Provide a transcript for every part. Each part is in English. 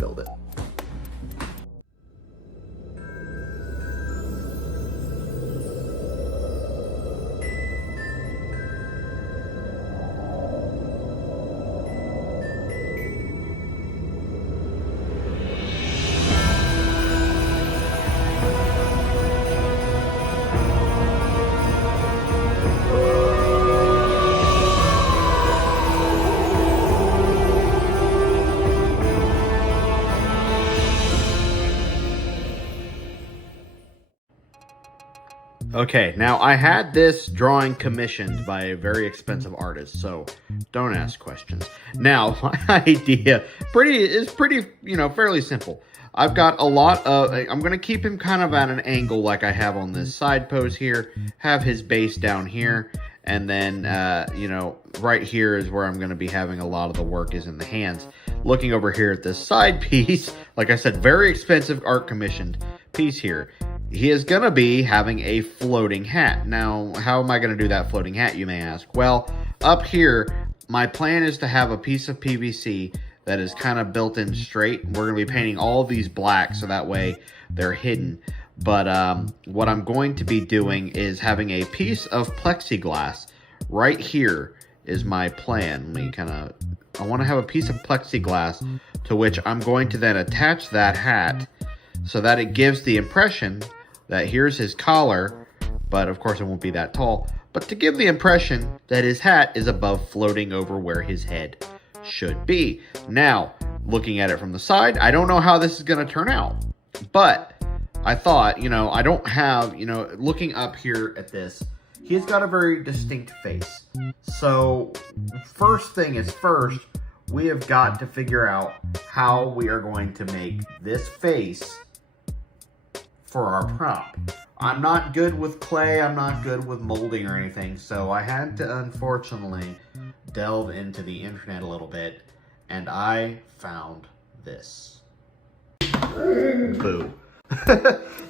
build it. Okay, now I had this drawing commissioned by a very expensive artist, so don't ask questions. Now, my idea is pretty, fairly simple. I've got a lot of, I'm going to keep him kind of at an angle like I have on this side pose here, have his base down here, and then, right here is where I'm going to be having a lot of the work is in the hands. Looking over here at this side piece, like I said, very expensive art commissioned piece here. He is going to be having a floating hat. Now, how am I going to do that floating hat, you may ask? Well, up here, my plan is to have a piece of PVC that is kind of built in straight. We're going to be painting all of these black so that way they're hidden. But what I'm going to be doing is having a piece of plexiglass right here is my plan. I want to have a piece of plexiglass to which I'm going to then attach that hat so that it gives the impression that here's his collar, but of course it won't be that tall, but to give the impression that his hat is above floating over where his head should be. Now, looking at it from the side, I don't know how this is going to turn out, but I thought, I don't have, looking up here at this, he's got a very distinct face. So, first thing is first, we have got to figure out how we are going to make this face for our prop. I'm not good with clay, I'm not good with molding or anything, so I had to unfortunately delve into the internet a little bit, and I found this. Boo.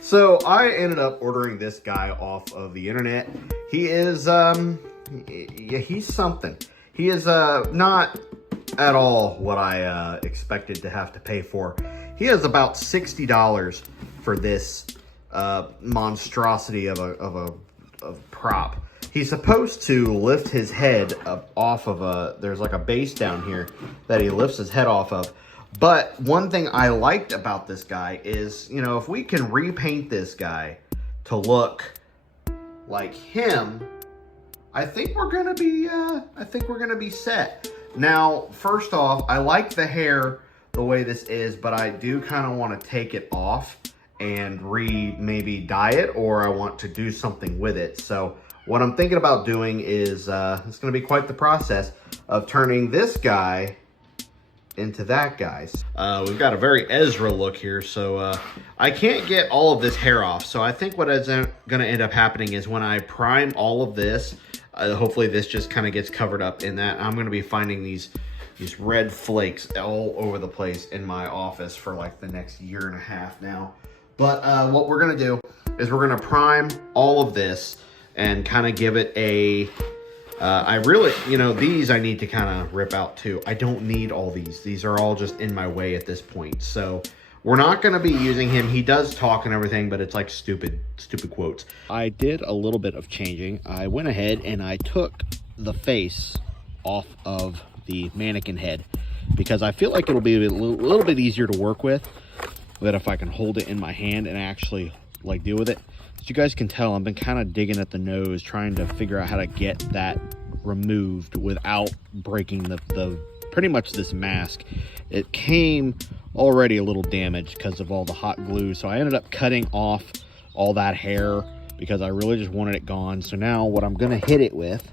So I ended up ordering this guy off of the internet. He is, he's something. He is not at all what I expected to have to pay for. He is about $60 for this monstrosity of a prop. He's supposed to lift his head up off of there's like a base down here that he lifts his head off of. But one thing I liked about this guy is, if we can repaint this guy to look like him, I think we're gonna be set. Now, first off, I like the hair the way this is, but I do kind of want to take it off and maybe dye it, or I want to do something with it. So what I'm thinking about doing is, it's going to be quite the process of turning this guy into that guy. We've got a very Ezra look here, so I can't get all of this hair off. So I think what is going to end up happening is when I prime all of this, hopefully this just kind of gets covered up in that. I'm going to be finding these red flakes all over the place in my office for like the next year and a half now. But what we're going to do is we're going to prime all of this and kind of give it a, I really, these I need to kind of rip out too. I don't need all these. These are all just in my way at this point. So we're not going to be using him. He does talk and everything, but it's like stupid quotes. I did a little bit of changing. I went ahead and I took the face off of the mannequin head because I feel like it'll be a little bit easier to work with that if I can hold it in my hand and actually like deal with it. As you guys can tell, I've been kind of digging at the nose, trying to figure out how to get that removed without breaking the pretty much this mask. It came already a little damaged because of all the hot glue, so I ended up cutting off all that hair because I really just wanted it gone. So now what I'm gonna hit it with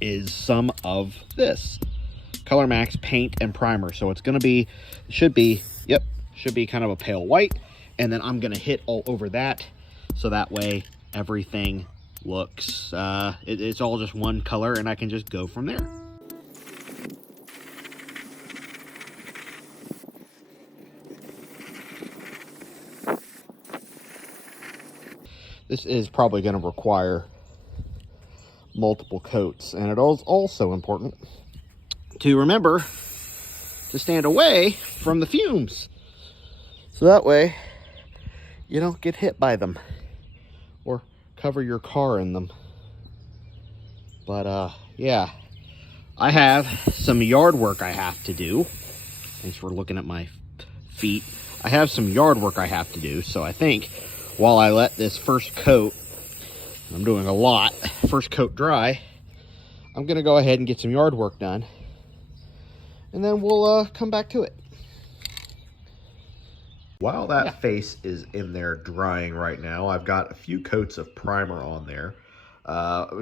is some of this Color Max paint and primer. So it's gonna be, should be kind of a pale white, and then I'm gonna hit all over that so that way everything looks it's all just one color and I can just go from there. This is probably going to require multiple coats, and it is also important to remember to stand away from the fumes. So that way you don't get hit by them or cover your car in them. But yeah, I have some yard work I have to do. Thanks for looking at my feet. I have some yard work I have to do. So I think while I let this first coat, I'm doing a lot, first coat dry, I'm gonna go ahead and get some yard work done, and then we'll come back to it. While that face is in there drying right now, I've got a few coats of primer on there.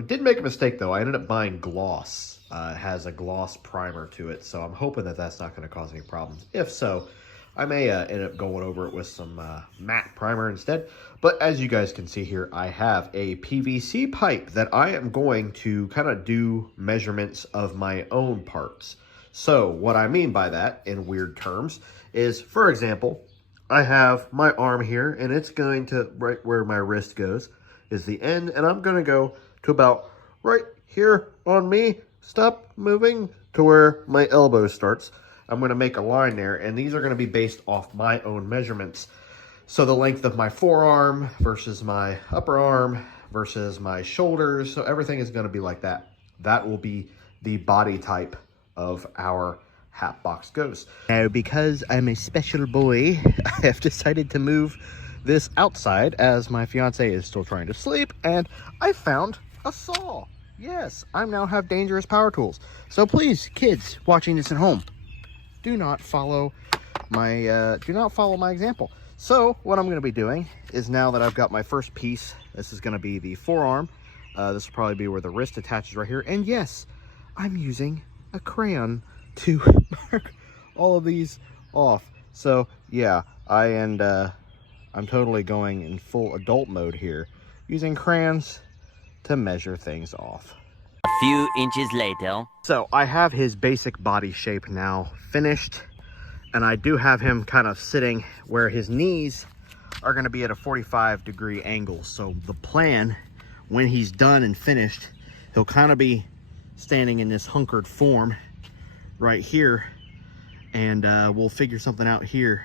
Did make a mistake though. I ended up buying gloss. It has a gloss primer to it, so I'm hoping that that's not going to cause any problems. If so, I may end up going over it with some matte primer instead. But as you guys can see here, I have a PVC pipe that I am going to kind of do measurements of my own parts. So what I mean by that in weird terms is, for example, I have my arm here, and it's going to, right where my wrist goes is the end, and I'm going to go to about right here on me, stop moving to where my elbow starts. I'm going to make a line there, and these are going to be based off my own measurements. So the length of my forearm versus my upper arm versus my shoulders. So everything is going to be like that. That will be the body type of our Hatbox Ghost. Now, because I'm a special boy, I have decided to move this outside as my fiance is still trying to sleep, and I found a saw. Yes, I now have dangerous power tools. So please, kids watching this at home, do not follow my example. So what I'm going to be doing is, now that I've got my first piece, this is going to be the forearm. This will probably be where the wrist attaches right here. And yes, I'm using a crayon to mark all of these off. So yeah, I'm totally going in full adult mode here, using crayons to measure things off. A few inches later. So I have his basic body shape now finished, and I do have him kind of sitting where his knees are going to be at a 45-degree angle. So the plan, when he's done and finished, he'll kind of be standing in this hunkered form right here, and we'll figure something out here.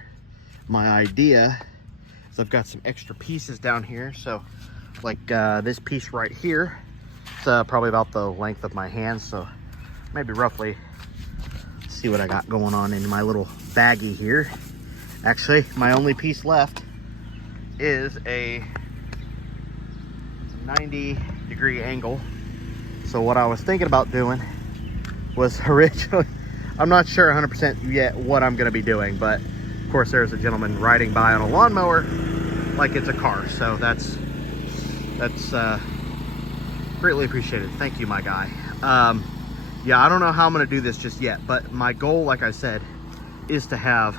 My idea is, I've got some extra pieces down here. So like this piece right here, it's probably about the length of my hand, so maybe roughly, see what I got going on in my little baggie here. Actually, my only piece left is a 90-degree angle. So what I was thinking about doing was, originally, I'm not sure 100% yet what I'm going to be doing, but of course there's a gentleman riding by on a lawnmower like it's a car, so that's greatly appreciated. Thank you, my guy. Yeah, I don't know how I'm going to do this just yet, but my goal, like I said, is to have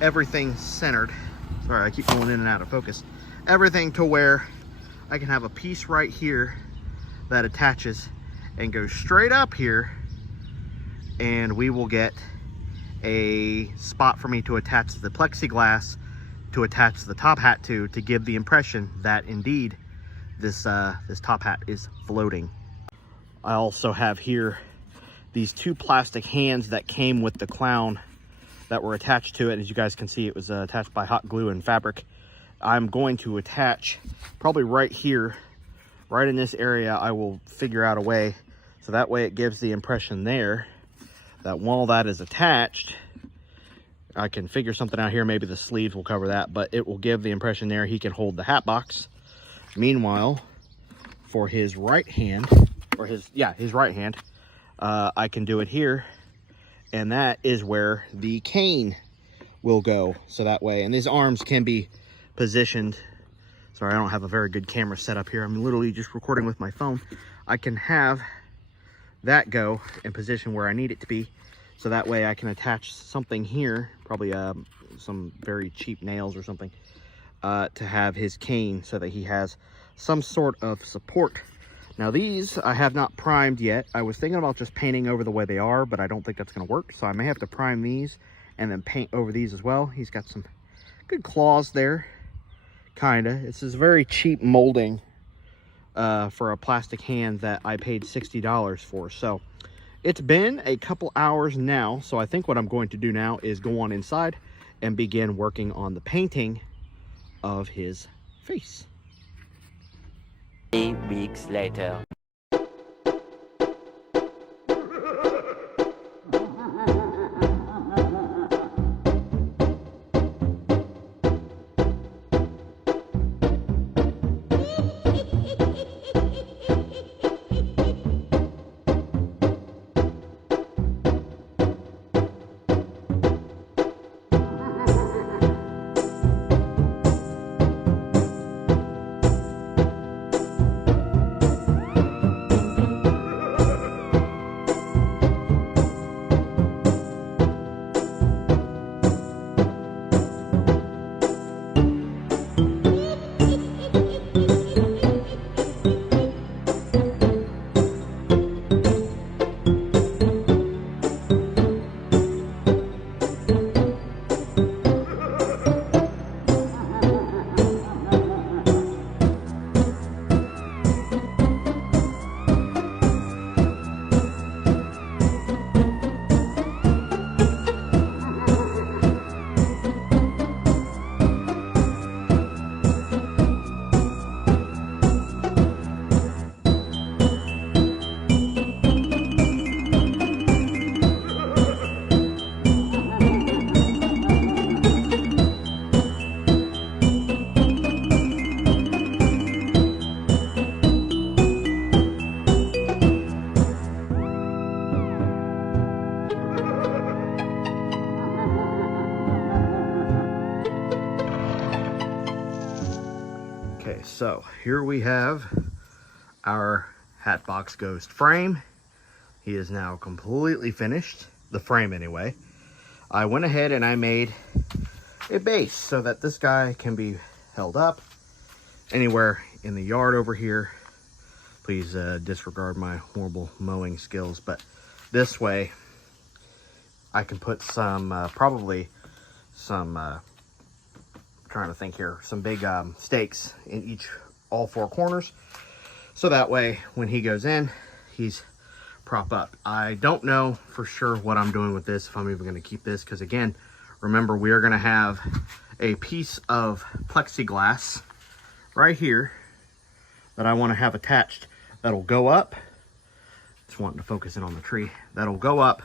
everything centered. Sorry, I keep going in and out of focus. Everything to where I can have a piece right here that attaches and goes straight up here, and we will get a spot for me to attach the plexiglass to attach the top hat to give the impression that indeed this top hat is floating. I also have here these two plastic hands that came with the clown that were attached to it. As you guys can see, it was attached by hot glue and fabric. I'm going to attach probably right here, right in this area. I will figure out a way so that way it gives the impression there that while that is attached, I can figure something out here. Maybe the sleeves will cover that, but it will give the impression there he can hold the hat box. Meanwhile, for his right hand, or his right hand, I can do it here, and that is where the cane will go. So that way, and these arms can be positioned. Sorry, I don't have a very good camera set up here. I'm literally just recording with my phone. I can have that go in position where I need it to be. So that way I can attach something here, probably some very cheap nails or something, to have his cane so that he has some sort of support. Now these I have not primed yet. I was thinking about just painting over the way they are, but I don't think that's going to work. So I may have to prime these and then paint over these as well. He's got some good claws there, kinda. This is very cheap molding for a plastic hand that I paid $60 for. So It's been a couple hours now, so I think what I'm going to do now is go on inside and begin working on the painting of his face. 3 weeks later. Okay, so here we have our Hatbox Ghost frame. He is now completely finished, the frame anyway. I went ahead and I made a base so that this guy can be held up anywhere in the yard over here. Please disregard my horrible mowing skills, but this way I can put some, probably some, trying to think here, some big stakes in all four corners, so that way when he goes in, he's prop up. I don't know for sure what I'm doing with this, if I'm even going to keep this, because again, remember, we are going to have a piece of plexiglass right here that I want to have attached that'll go up. Just wanting to focus in on the tree. That'll go up,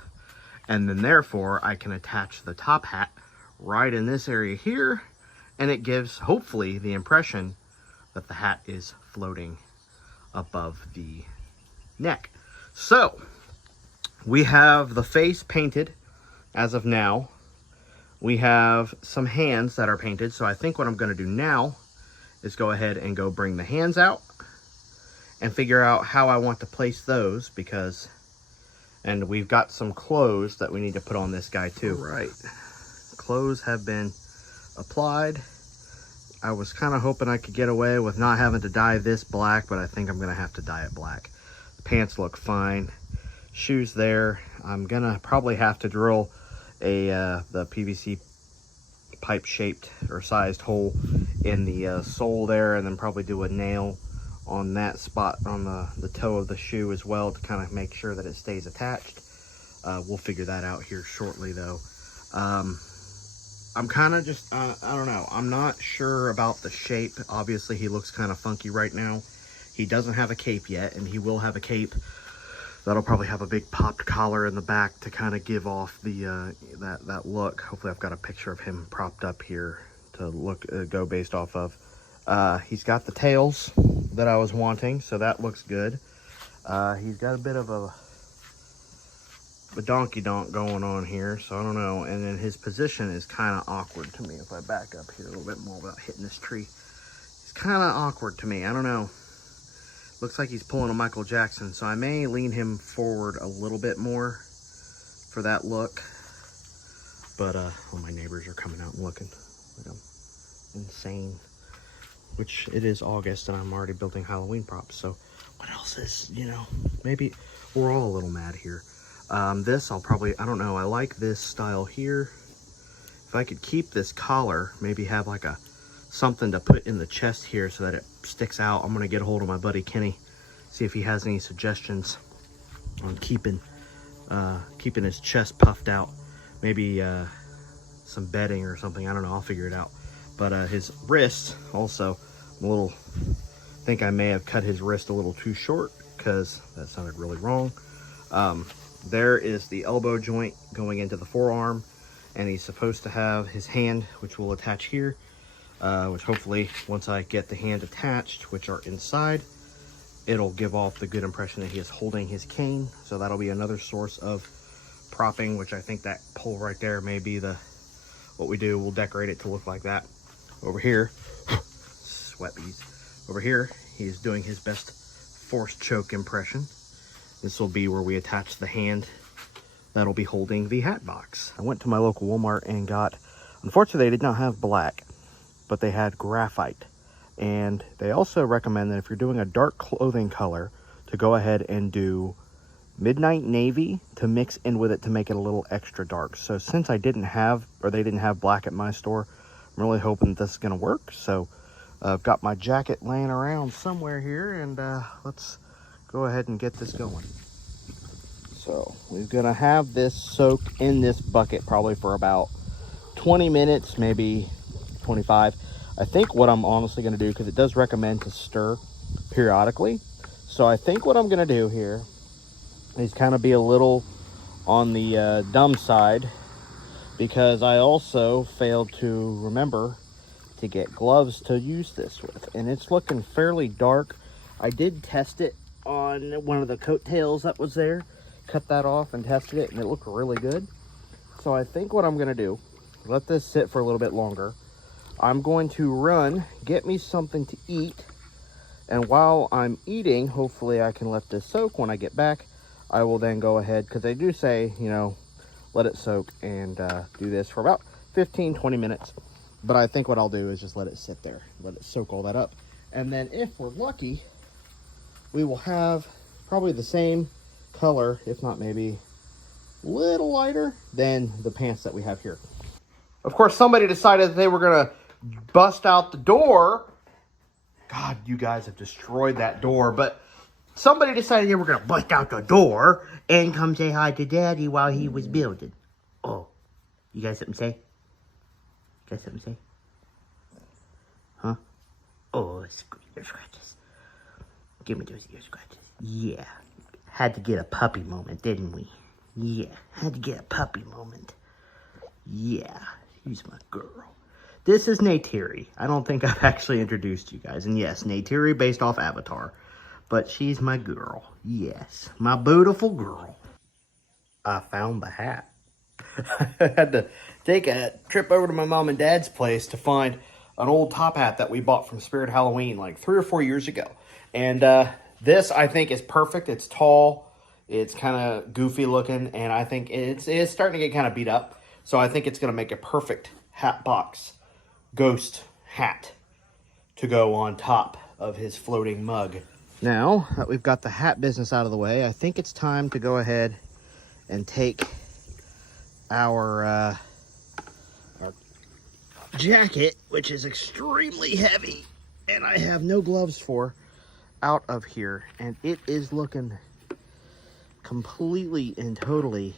and then therefore I can attach the top hat right in this area here, and it gives hopefully the impression that the hat is floating above the neck. So we have the face painted as of now. We have some hands that are painted, so I think what I'm going to do now is go ahead and go bring the hands out and figure out how I want to place those, because, and we've got some clothes that we need to put on this guy too. Right, clothes have been applied. I was kind of hoping I could get away with not having to dye this black, but I think I'm gonna have to dye it black. The pants look fine, shoes there. I'm gonna probably have to drill the PVC pipe shaped or sized hole in the sole there, and then probably do a nail on that spot on the toe of the shoe as well to kind of make sure that it stays attached. We'll figure that out here shortly though. I'm kind of just, I don't know. I'm not sure about the shape. Obviously, he looks kind of funky right now. He doesn't have a cape yet, and he will have a cape. That'll probably have a big popped collar in the back to kind of give off the that look. Hopefully, I've got a picture of him propped up here to go based off of. He's got the tails that I was wanting, so that looks good. He's got a bit of a donkey donk going on here, so I don't know. And then his position is kind of awkward to me. If I back up here a little bit more without hitting this tree, it's kind of awkward to me. I don't know. Looks like he's pulling a Michael Jackson, so I may lean him forward a little bit more for that look. But oh, my neighbors are coming out and looking like I'm insane. Which it is August and I'm already building Halloween props, so what else is, you know, maybe we're all a little mad here. This I'll probably, I don't know, I like this style here. If I could keep this collar, maybe have like something to put in the chest here so that it sticks out. I'm gonna get a hold of my buddy Kenny, see if he has any suggestions on keeping keeping his chest puffed out. Maybe some bedding or something. I don't know. I'll figure it out. But his wrist also, I think I may have cut his wrist a little too short because that sounded really wrong. There is the elbow joint going into the forearm, and he's supposed to have his hand, which will attach here, which hopefully once I get the hand attached, which are inside, it'll give off the good impression that he is holding his cane. So that'll be another source of propping, which I think that pole right there may be what we do. We'll decorate it to look like that. Over here, sweat beads. Over here, he's doing his best force choke impression. This will be where we attach the hand that'll be holding the hat box. I went to my local Walmart and got, unfortunately they did not have black, but they had graphite. And they also recommend that if you're doing a dark clothing color, to go ahead and do midnight navy to mix in with it to make it a little extra dark. So since they didn't have black at my store, I'm really hoping that this is gonna work. So I've got my jacket laying around somewhere here, and let's go ahead and get this going. So we're gonna have this soak in this bucket probably for about 20 minutes, maybe 25. I think what I'm honestly gonna do, because it does recommend to stir periodically. So I think what I'm gonna do here is kind of be a little on the dumb side, because I also failed to remember to get gloves to use this with, and it's looking fairly dark. I did test it on one of the coattails that was there, cut that off and tested it, and it looked really good. So I think what I'm gonna do, let this sit for a little bit longer. I'm going to get me something to eat, and while I'm eating, hopefully I can let this soak. When I get back, I will then go ahead, because they do say, you know, let it soak, and do this for about 15-20 minutes. But I think what I'll do is just let it sit there, let it soak all that up. And then if we're lucky, we will have probably the same color, if not maybe a little lighter than the pants that we have here. Of course, somebody decided that they were gonna bust out the door. God, you guys have destroyed that door. But somebody decided they were gonna bust out the door and come say hi to Daddy while he was building. Oh, you got something to say? Got something to say? Huh? Oh, ear scratches. Give me those ear scratches. Yeah. Had to get a puppy moment, didn't we? Yeah. Had to get a puppy moment. Yeah. She's my girl. This is Neytiri. I don't think I've actually introduced you guys. And yes, Neytiri based off Avatar. But she's my girl. Yes. My beautiful girl. I found the hat. I had to take a trip over to my mom and dad's place to find an old top hat that we bought from Spirit Halloween like 3 or 4 years ago. And this, I think, is perfect. It's tall. It's kind of goofy looking. And I think it's starting to get kind of beat up. So I think it's going to make a perfect Hatbox Ghost hat to go on top of his floating mug. Now that we've got the hat business out of the way, I think it's time to go ahead and take our jacket, which is extremely heavy and I have no gloves for, out of here. And it is looking completely and totally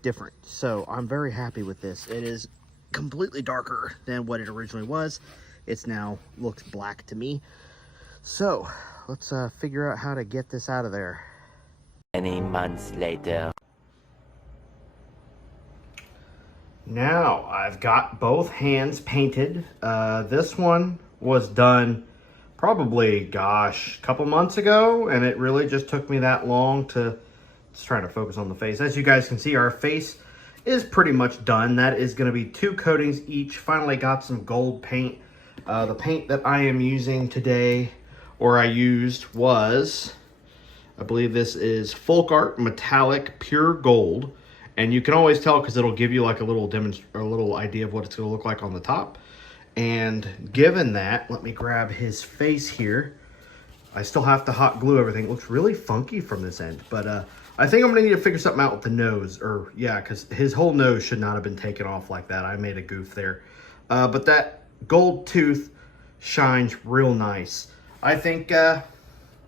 different. So I'm very happy with this. It is completely darker than what it originally was. It's now looks black to me. So let's figure out how to get this out of there. Many months later. Now I've got both hands painted. This one was done probably, gosh, a couple months ago, and it really just took me that long to just try to focus on the face. As you guys can see, our face is pretty much done. That is going to be 2 coatings each. Finally got some gold paint. The paint that I am using today, or I used, was, I believe this is Folk Art Metallic Pure Gold. And you can always tell because it'll give you like a little idea of what it's going to look like on the top. And given that, let me grab his face here. I still have to hot glue everything. It looks really funky from this end. But I think I'm going to need to figure something out with the nose. Or, yeah, because his whole nose should not have been taken off like that. I made a goof there. But that gold tooth shines real nice. I think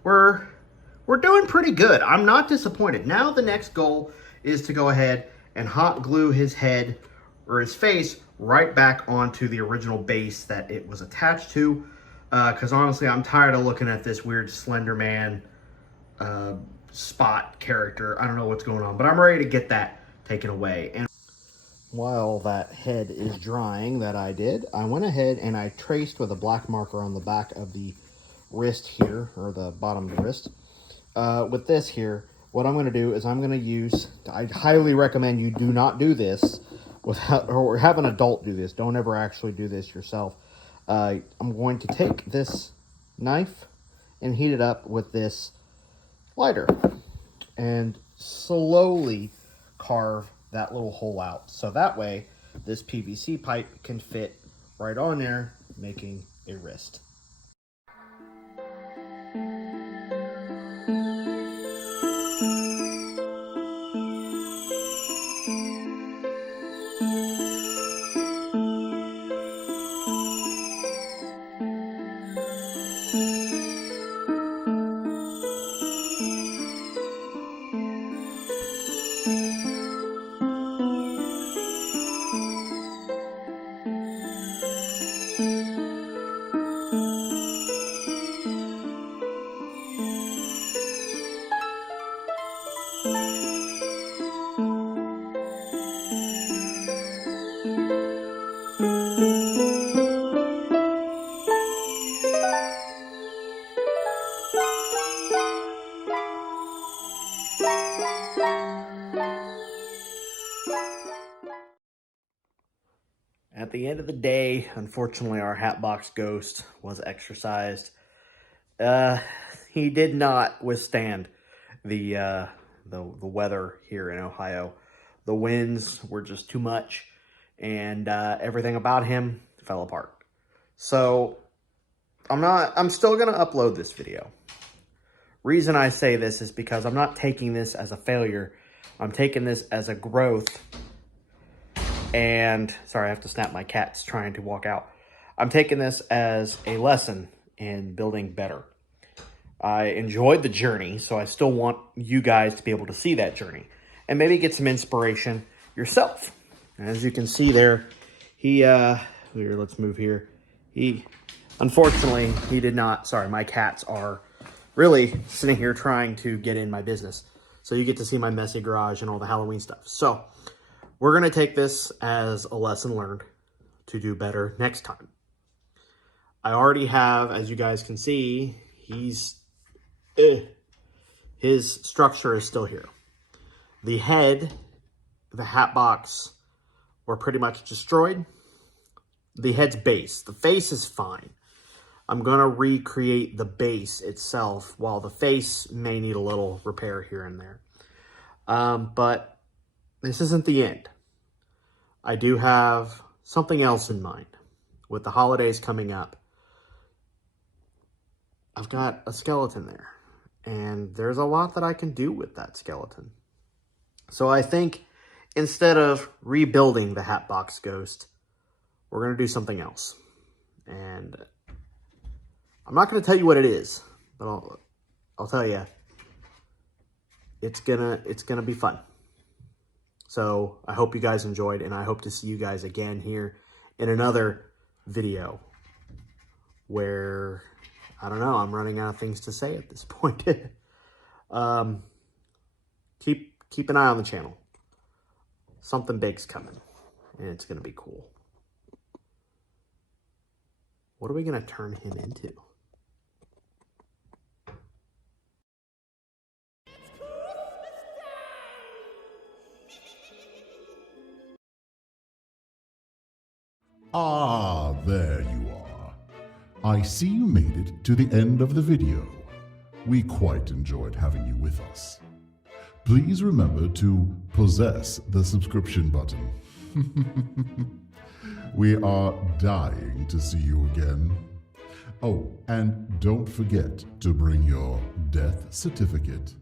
we're we're doing pretty good. I'm not disappointed. Now the next goal is to go ahead and hot glue his head or his face right back onto the original base that it was attached to. Because honestly, I'm tired of looking at this weird Slender Man spot character. I don't know what's going on, but I'm ready to get that taken away. And while that head is drying that I did, I went ahead and I traced with a black marker on the back of the wrist here, or the bottom of the wrist. With this here, what I'm going to do is I'm going to use, I highly recommend you do not do this without, or have an adult do this. Don't ever actually do this yourself. I'm going to take this knife and heat it up with this lighter and slowly carve that little hole out. So that way this PVC pipe can fit right on there, making a wrist. At the end of the day, unfortunately, our Hatbox Ghost was exercised. He did not withstand the weather here in Ohio. The winds were just too much, and everything about him fell apart. So I'm still gonna upload this video. Reason I say this is because I'm not taking this as a failure. I'm taking this as a growth. And sorry, I have to snap, my cat's trying to walk out. I'm taking this as a lesson in building better. I enjoyed the journey, so I still want you guys to be able to see that journey and maybe get some inspiration yourself. And as you can see there, here, let's move here. Unfortunately, he did not, sorry, my cats are really sitting here trying to get in my business. So you get to see my messy garage and all the Halloween stuff. So we're going to take this as a lesson learned to do better next time. I already have, as you guys can see, his structure is still here. The head, the hat box were pretty much destroyed. The head's base, the face is fine. I'm going to recreate the base itself, while the face may need a little repair here and there. But this isn't the end. I do have something else in mind. With the holidays coming up, I've got a skeleton there. And there's a lot that I can do with that skeleton. So I think instead of rebuilding the Hatbox Ghost, we're going to do something else. And I'm not going to tell you what it is, but I'll tell you, it's gonna be fun. So I hope you guys enjoyed, and I hope to see you guys again here in another video where, I don't know, I'm running out of things to say at this point. Keep an eye on the channel. Something big's coming, and it's going to be cool. What are we going to turn him into? Ah, there you are. I see you made it to the end of the video. We quite enjoyed having you with us. Please remember to possess the subscription button. We are dying to see you again. Oh, and don't forget to bring your death certificate.